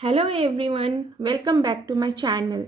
Hello everyone, welcome back to my channel.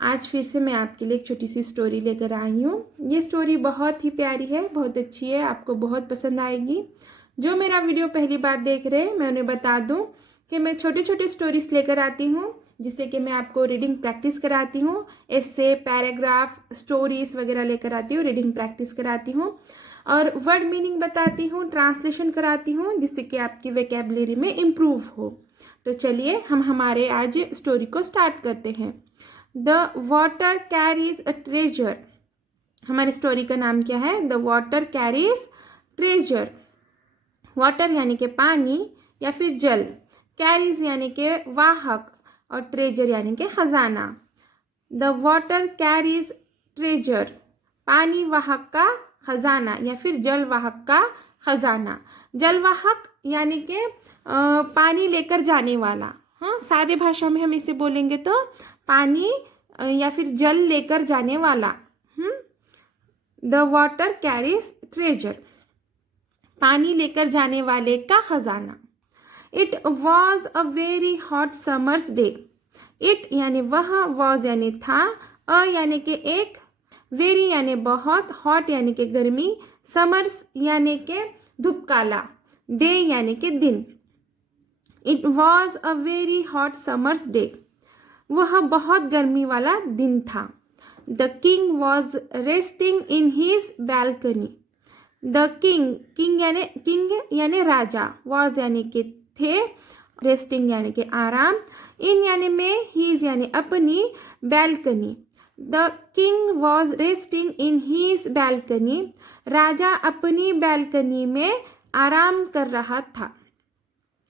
आज फिर से मैं आपके लिए एक छोटी सी स्टोरी लेकर आई हूँ। ये स्टोरी बहुत ही प्यारी है, बहुत अच्छी है, आपको बहुत पसंद आएगी। जो मेरा वीडियो पहली बार देख रहे हैं, मैं उन्हें बता दूँ कि मैं छोटी छोटी स्टोरीज लेकर आती हूँ जिससे कि मैं आपको रीडिंग प्रैक्टिस कराती हूँ। ऐसे पैराग्राफ स्टोरीज वगैरह लेकर आती हूँ, रीडिंग प्रैक्टिस कराती हूँ और वर्ड मीनिंग बताती हूँ, ट्रांसलेशन कराती हूँ जिससे कि आपकी वेकेबलरी में इम्प्रूव हो। तो चलिए हम हमारे आज स्टोरी को स्टार्ट करते हैं। The water carries a treasure. हमारी स्टोरी का नाम क्या है? The water carries treasure. Water यानी कि पानी या फिर जल, कैरीज यानी कि वाहक और ट्रेजर यानी कि खजाना। द वाटर कैरीज ट्रेजर, पानी वाहक का खजाना या फिर जल वाहक का खजाना। जलवाहक यानी कि पानी लेकर जाने वाला। हाँ, सादे भाषा में हम इसे बोलेंगे तो पानी या फिर जल लेकर जाने वाला। द वाटर कैरीज ट्रेजर, पानी लेकर जाने वाले का खजाना। It was a very hot summers day. It यानी वह, वॉज यानी था, अ यानी कि एक, वेरी यानी बहुत, हॉट यानी कि गर्मी, समर्स यानी कि धूपकाला, डे यानी कि दिन। It was a very hot summers day, वह बहुत गर्मी वाला दिन था। The king was resting in his balcony. The king, king यानी राजा, वॉज यानी कि थे, रेस्टिंग यानी कि आराम, इन यानी में, हीज यानी अपनी, balcony. The king was resting in his balcony, राजा अपनी बैल्कनी में आराम कर रहा था।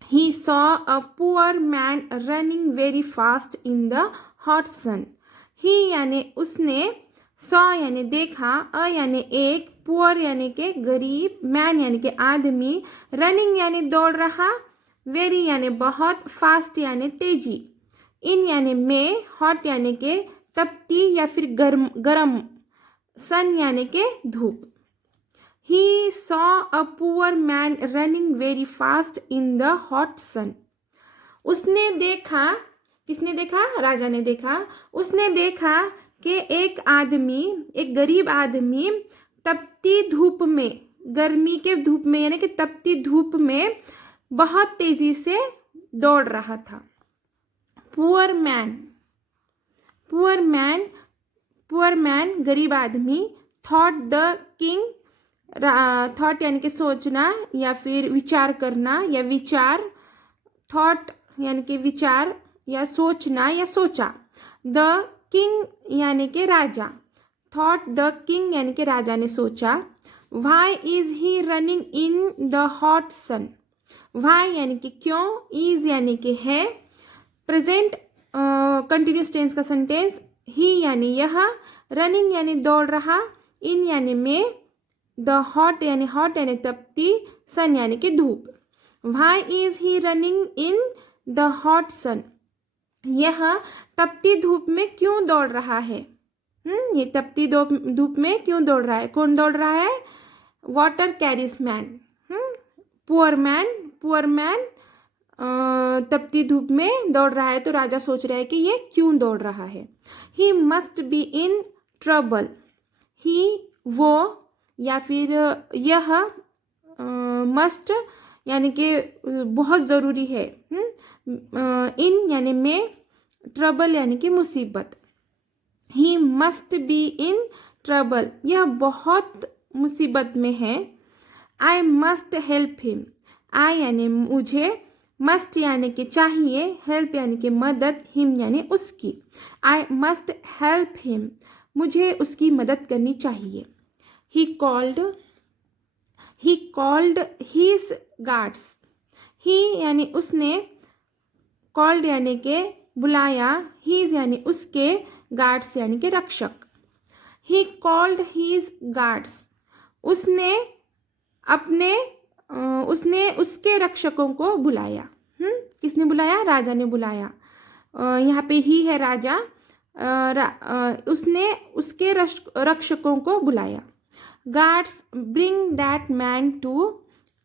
He saw a poor man running very fast in the hot sun. He यानी उसने, saw यानी देखा, a यानी एक, poor यानी के गरीब, man यानी के आदमी, running यानी दौड़ रहा, very यानी बहुत, fast यानी तेजी, in यानी में, hot यानी के तपती या फिर गर्म, sun यानी के धूप। He saw a poor man running very fast in the hot sun. उसने देखा, किसने देखा? राजा ने देखा। उसने देखा कि एक आदमी, एक गरीब आदमी तपती धूप में, गर्मी के धूप में यानी कि तपती धूप में बहुत तेजी से दौड़ रहा था। Poor man, poor man, poor man गरीब आदमी, थॉट द किंग, थॉट यानी कि सोचना या फिर विचार करना या विचार, थॉट यानी कि विचार या सोचना या सोचा। द किंग यानी कि राजा, थॉट द किंग यानी कि राजा ने सोचा। Why is he running in the hot sun. Why यानी कि क्यों, इज यानी कि है, प्रेजेंट कंटिन्यूस टेंस का सेंटेंस, ही यानी यह, रनिंग यानी दौड़ रहा, इन यानी में, द हॉट यानी तपती, सन यानी कि धूप। Why is he running in the hot sun, यह तपती धूप में क्यों दौड़ रहा है? ये तपती धूप में क्यों दौड़ रहा है? कौन दौड़ रहा है? Water carries man, poor man, poor man तपती धूप में दौड़ रहा है तो राजा सोच रहा है कि ये क्यों दौड़ रहा है। He must be in trouble. He वो या फिर यह, मस्ट यानी कि बहुत ज़रूरी है, इन यानी में, ट्रबल यानी कि मुसीबत। ही मस्ट बी इन ट्रबल, यह बहुत मुसीबत में है। आई मस्ट हेल्प हिम, आई यानी मुझे, मस्ट यानी कि चाहिए, हेल्प यानी कि मदद, हिम यानी उसकी। आई मस्ट हेल्प हिम, मुझे उसकी मदद करनी चाहिए। He called his guards. He यानी उसने, called यानी के बुलाया, his यानी उसके, guards यानी के रक्षक। He called his guards. उसने अपने, उसने उसके रक्षकों को बुलाया। किसने बुलाया? राजा ने बुलाया। यहाँ पे ही है राजा। उसने उसके रक्षकों को बुलाया। Guards, bring that man to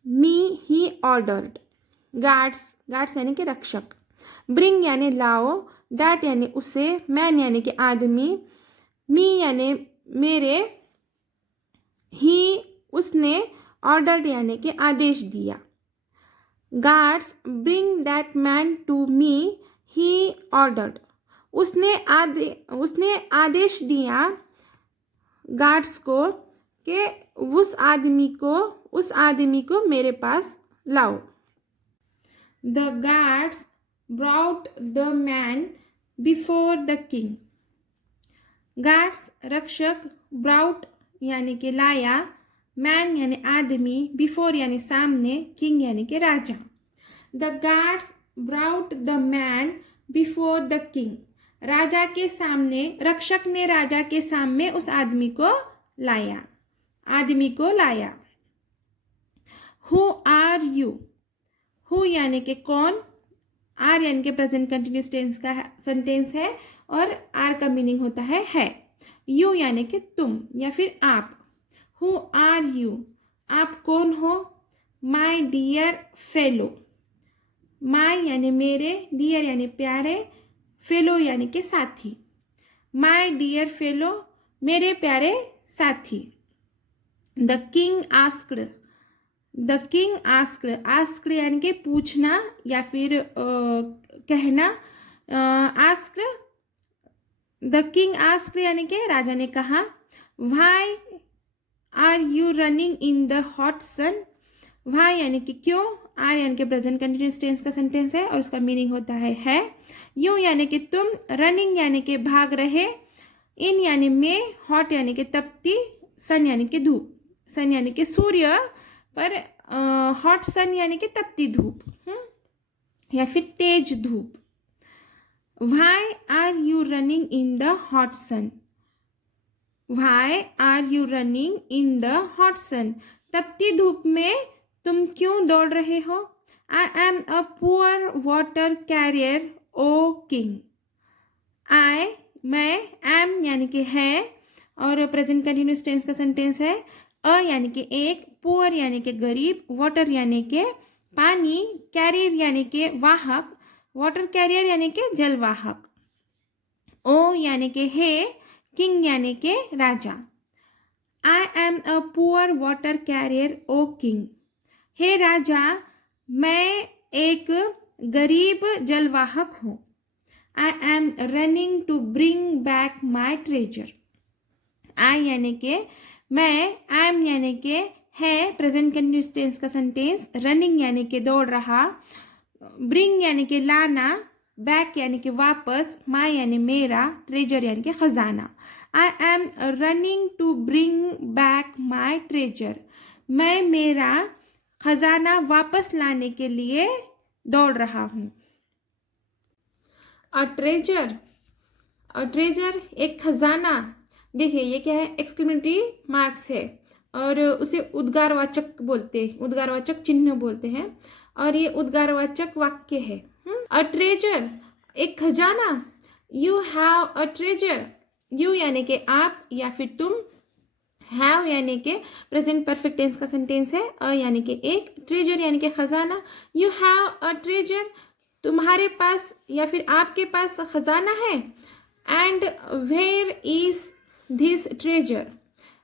me, he ordered. Guards, guards यानी कि रक्षक। ब्रिंग यानी लाओ, दैट यानी उसे, मैन यानी कि आदमी, मी यानी मेरे, ही उसने, ऑर्डर्ड यानी कि आदेश दिया। Guards bring that man to me, he ordered. उसने आदेश दिया गार्ड्स को कि उस आदमी को मेरे पास लाओ। The guards brought the man before the king. Guards रक्षक, ब्राउट यानी कि लाया, मैन यानी आदमी, बिफोर यानी सामने, किंग यानी कि राजा। The guards brought the man before the king. राजा के सामने, रक्षक ने राजा के सामने उस आदमी को लाया। Who are you. हु यानी कि कौन, आर यानी कि प्रेजेंट कंटिन्यूस टेंस का सेंटेंस है और आर का मीनिंग होता है। यू यानी कि तुम या फिर आप। हु आर यू, आप कौन हो। My dear fellow. माई यानी मेरे, डियर यानी प्यारे, फेलो यानी कि साथी। माई डियर फेलो, मेरे प्यारे साथी। The king asked. The king asked यानी कि पूछना या फिर कहना। आस्क्ड, द किंग आस्क्ड यानी कि राजा ने कहा। Why are you running in the hot sun. Why यानी कि क्यों, आर यानी कि प्रेजेंट कंटिन्यूस टेंस का सेंटेंस है और उसका मीनिंग होता है। यू यानी कि तुम, रनिंग यानी कि भाग रहे, इन यानी में, हॉट यानी कि तपती, सन यानी कि धूप। सन यानी कि सूर्य, पर हॉट सन यानी कि तपती धूप या फिर तेज धूप। Why are you running in the hot sun. Why are you running in the hot sun, तपती धूप में तुम क्यों दौड़ रहे हो। I am a poor water carrier O king. मैं, एम यानी कि है और प्रेजेंट कंटिन्यूस टेंस का सेंटेंस है। अ यानी कि एक, पुअर यानी कि गरीब, वाटर यानी कि पानी, कैरियर यानी कि वाहक, वाटर कैरियर यानी कि जलवाहक। ओ यानी कि है, किंग यानी कि राजा। I am a poor water carrier O king. हे राजा, मैं एक गरीब जलवाहक हूँ। I am running to bring back my treasure. I यानी कि मैं, एम यानी कि है, प्रेजेंट कंटिन्यूस टेंस का सेंटेंस, रनिंग यानी कि दौड़ रहा, ब्रिंग यानी कि लाना, बैक यानी कि वापस, माई यानी मेरा, ट्रेजर यानी कि खजाना। I am running to bring back my treasure. मैं मेरा खजाना वापस लाने के लिए दौड़ रहा हूँ। अ ट्रेजर एक खजाना। देखिए ये क्या है, एक्सक्लेमेटरी मार्क्स है और उसे उद्गारवाचक चिन्ह बोलते हैं और ये उद्गारवाचक वाक्य है। अ ट्रेजर एक खजाना। You have a treasure. You यानी कि आप या फिर तुम, हैव यानी कि प्रेजेंट परफेक्ट टेंस का सेंटेंस है, अ यानी कि एक, ट्रेजर यानी कि खजाना। यू हैव अ ट्रेजर, तुम्हारे पास या फिर आपके पास खजाना है। And where is this treasure.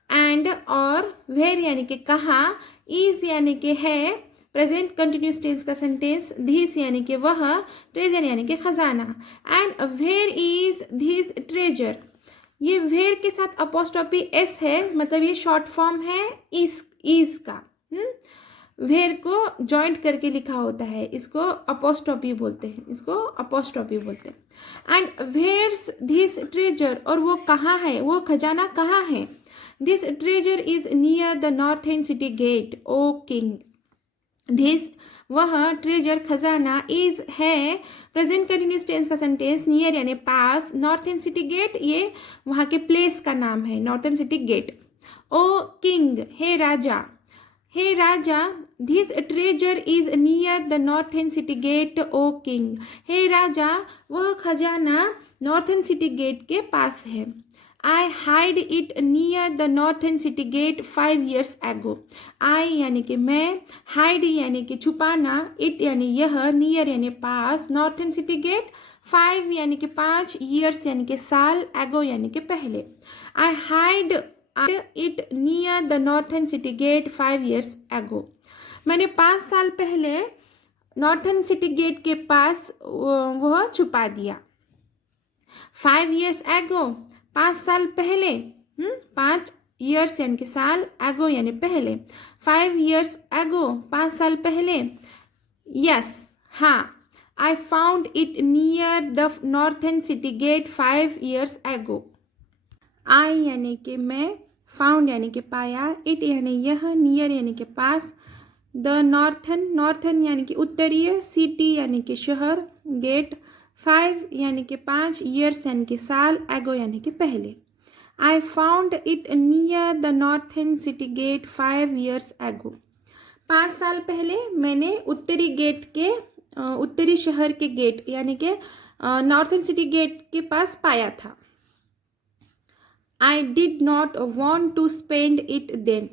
And और वेयर यानी कि कहाँ, इज यानी कि है, प्रेजेंट कंटिन्यूस टेंस का सेंटेंस, दिस यानी कि वह, ट्रेजर यानी कि खजाना। And where is this treasure, ये वेयर के साथ अपोस्ट्रोफी एस है, मतलब ये शॉर्ट फॉर्म है इज का। वेयर को जॉइंट करके लिखा होता है, इसको अपोस्ट्रोफी बोलते हैं, एंड वेयर्स दिस ट्रेजर, और वो कहाँ है, वो खजाना कहाँ है। This treasure is near the northern city gate O king. This वह, ट्रेजर खजाना, इज है, प्रेजेंट कंटिन्यूस टेंस का सेंटेंस, नियर यानी पास, नॉर्थर्न सिटी गेट ये वहाँ के प्लेस का नाम है, northern city gate. O king हे राजा, हे राजा, this treasure is near the northern city gate O king. हे राजा, वह खजाना नॉर्थर्न सिटी गेट के पास है। I hide it near the northern city gate 5 years ago. I यानी कि मैं, हाइड यानी कि छुपाना, इट यानी यह, नियर यानी पास, नॉर्थन सिटी गेट 5 यानी कि 5, years यानी कि साल, एगो यानी कि पहले. I hide it near the northern city gate 5 years ago. मैंने 5 साल पहले नॉर्थन सिटी गेट के पास वह छुपा दिया. 5 years ago 5 साल पहले, 5 years यानी कि साल, एगो यानी पहले. 5 years ago 5 साल पहले. यस हाँ. I found it near the northern city gate 5 years ago. I यानी कि मैं, फाउंड यानी कि पाया, इट यानी यह, नियर यानी कि पास, द नॉर्थन यानी कि उत्तरीय, सिटी यानी कि शहर, गेट 5 यानी कि 5, years यानी कि साल, एगो यानी कि पहले. I found it near the northern city gate 5 years ago. 5 साल पहले मैंने उत्तरी गेट के, उत्तरी शहर के गेट यानी कि नॉर्थन सिटी गेट के पास पाया था. I did not want to spend it then.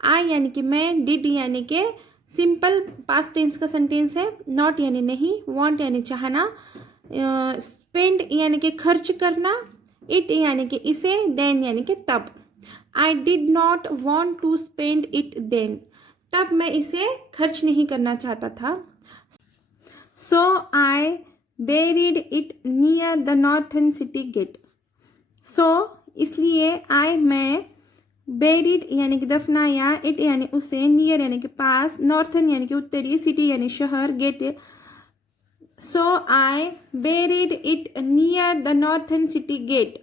I यानी कि मैं, डिड यानी कि सिंपल पास्ट टेंस का सेंटेंस है, नॉट यानी नहीं, वांट यानी चाहना, स्पेंड यानी कि खर्च करना, इट यानी कि इसे, देन यानी कि तब. I did not want to spend it then. तब मैं इसे खर्च नहीं करना चाहता था. So I buried it near the northern city gate. So इसलिए आई मैं, बेरिड यानी कि दफनाया, इट यानी उसे, नियर यानी कि पास, नॉर्थन यानी कि उत्तरी, सिटी यानी शहर, gate. So I buried it near the northern city gate.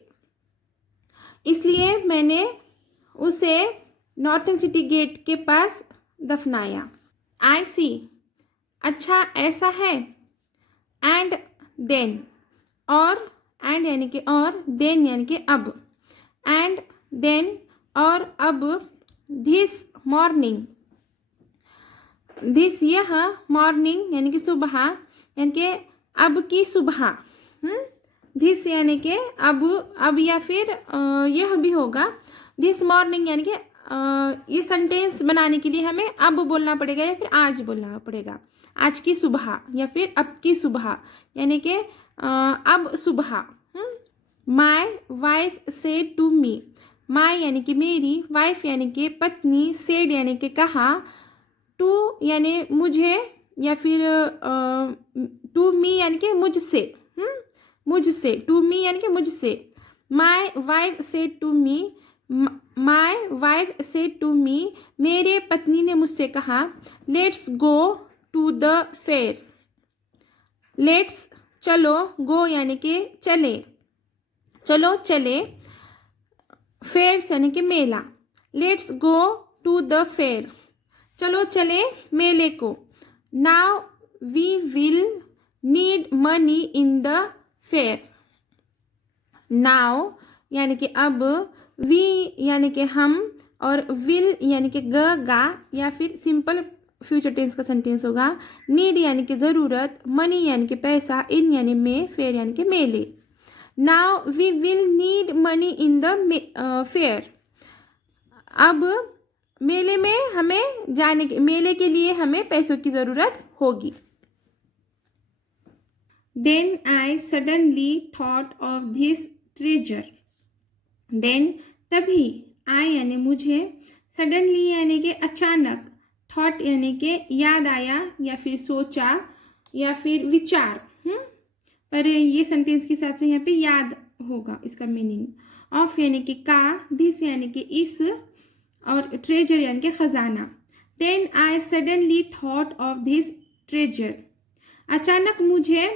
इसलिए मैंने उसे नॉर्थन सिटी गेट के पास दफनाया. आई सी. अच्छा ऐसा है. And then. और, एंड यानी कि और, देन यानी कि अब. एंड देन और अब. This morning. दिस यह, मॉर्निंग यानी कि सुबह, यानी कि अब की सुबह. दिस यानी कि अब या फिर यह भी होगा. दिस मॉर्निंग यानी कि ये सेंटेंस बनाने के लिए हमें अब बोलना पड़ेगा या फिर आज बोलना पड़ेगा. आज की सुबह या फिर अब की सुबह यानी कि अब सुबह. My wife said to me. My यानी कि मेरी, वाइफ यानी कि पत्नी, सेड यानी कि कहा, टू यानी मुझे या फिर टू मी यानी कि मुझसे. मुझसे, टू मी यानी कि मुझसे. My wife said to me. My wife said to me. मेरे पत्नी ने मुझसे कहा. Let's go to the fair. Let's चलो, गो यानी कि चले, चलो चले, फेयर यानी कि मेला. Let's go to the fair. चलो चले मेले को. Now we will need money in the fair. Now यानी कि अब, वी यानी कि हम, और विल यानी कि गा या फिर सिंपल फ्यूचर टेंस का सेंटेंस होगा. नीड यानी कि ज़रूरत, मनी यानी कि पैसा, इन यानी में, फेयर यानी कि मेले. Now we will need money in the fair. अब मेले में हमें जाने के, मेले के लिए हमें पैसों की ज़रूरत होगी. Then I suddenly thought of this treasure. Then तभी, आई यानी मुझे, सडनली यानी कि अचानक, थॉट यानी कि याद आया या फिर सोचा या फिर विचार. पर ये सेंटेंस के हिसाब से यहाँ पे याद होगा इसका मीनिंग. ऑफ यानी कि का, दिस यानी कि इस, और ट्रेजर यानी कि खजाना. Then I suddenly thought of this treasure. अचानक मुझे,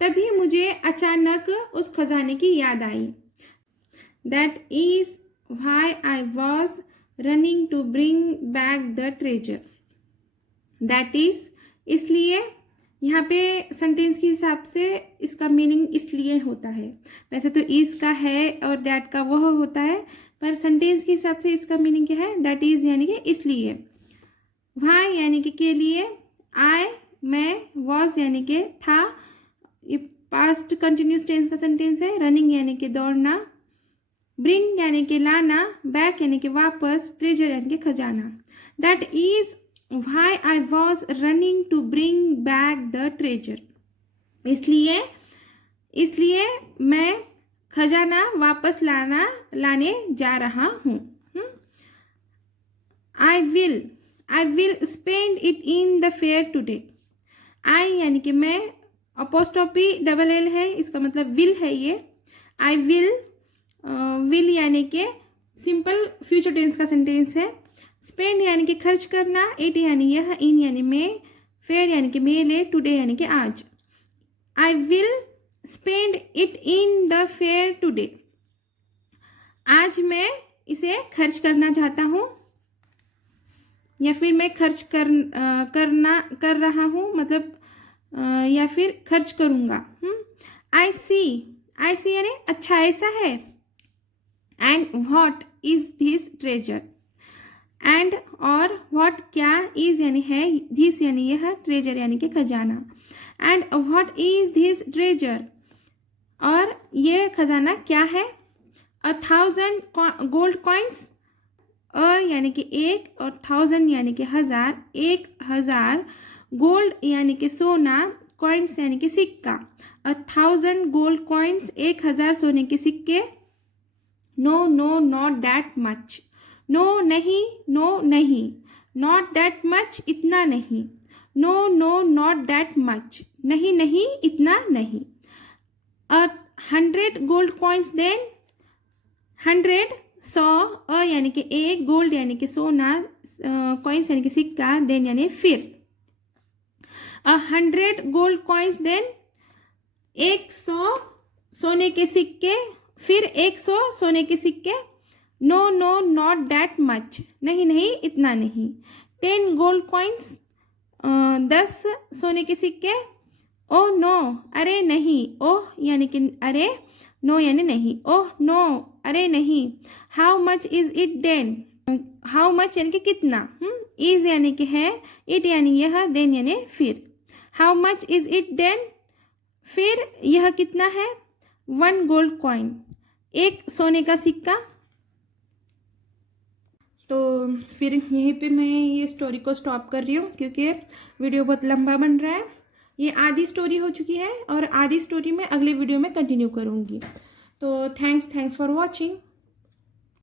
तभी मुझे अचानक उस खजाने की याद आई. That is why I was running to bring back the treasure. That is इसलिए, यहाँ पे सेंटेंस के हिसाब से इसका मीनिंग इसलिए होता है. वैसे तो इज का है और दैट का वह होता है, पर सेंटेंस के हिसाब से इसका मीनिंग क्या है. दैट इज यानी कि इसलिए, व्हाई यानी कि के लिए, आई मैं, वॉज यानी कि था, ये पास्ट कंटिन्यूस टेंस का सेंटेंस है. रनिंग यानी कि दौड़ना, ब्रिंग यानी कि लाना, बैक यानी कि वापस, ट्रेजर यानी कि खजाना। That is why I was running to bring back the treasure. इसलिए मैं खजाना वापस लाने जा रहा हूँ। I will spend it in the fair today. I यानी कि मैं, अपोस्ट्रोफी डबल एल है, इसका मतलब विल है ये। आई विल यानी कि सिंपल फ्यूचर टेंस का सेंटेंस है। स्पेंड यानी कि खर्च करना, इट यानी यह, इन यानी मैं, फेयर यानी कि मेले, टुडे यानी कि आज। आई will spend it in the fair today. आज मैं इसे खर्च करना चाहता हूँ, या फिर मैं खर्च कर रहा हूँ, मतलब या फिर खर्च करूँगा। आई सी यानी अच्छा ऐसा है। And what is this treasure. And और व्हाट क्या, इज यानी है, दिस यानी यह, ट्रेजर यानी कि खजाना। And what is this treasure, और ये खजाना क्या है। 1000 गोल्ड कॉइन्स, यानी कि एक, और 1000 यानी कि 1000, 1000 गोल्ड यानी कि सोना, कॉइन्स यानी कि सिक्का। 1000 गोल्ड कॉइन्स, 1000 सोने के सिक्के। No not that much. No नहीं, नॉट दैट मच इतना नहीं। नो नॉट दैट मच, नहीं इतना नहीं। 100 गोल्ड कॉइन्स देन, 100 100, यानी कि एक, गोल्ड यानी कि सोना, कॉइन्स यानी कि सिक्का, देन यानी फिर। 100 गोल्ड कॉइन्स देन, 100 सोने के सिक्के, फिर 100 सोने के सिक्के। नो नॉट दैट मच, नहीं इतना नहीं। 10 गोल्ड कॉइन्स, 10 सोने के सिक्के। ओह नो, अरे नहीं, ओह यानी कि अरे, नो यानी नहीं, ओह नो अरे नहीं। How much is it then, how much यानी कि कितना, इज यानी कि है, इट यानी यह, देन यानी फिर। How much is it then, फिर यह कितना है। 1 गोल्ड कॉइन, एक सोने का सिक्का। तो फिर यहीं पे मैं ये स्टोरी को स्टॉप कर रही हूँ, क्योंकि वीडियो बहुत लंबा बन रहा है। ये आधी स्टोरी हो चुकी है, और आधी स्टोरी मैं अगले वीडियो में कंटिन्यू करूँगी। तो थैंक्स फॉर वॉचिंग।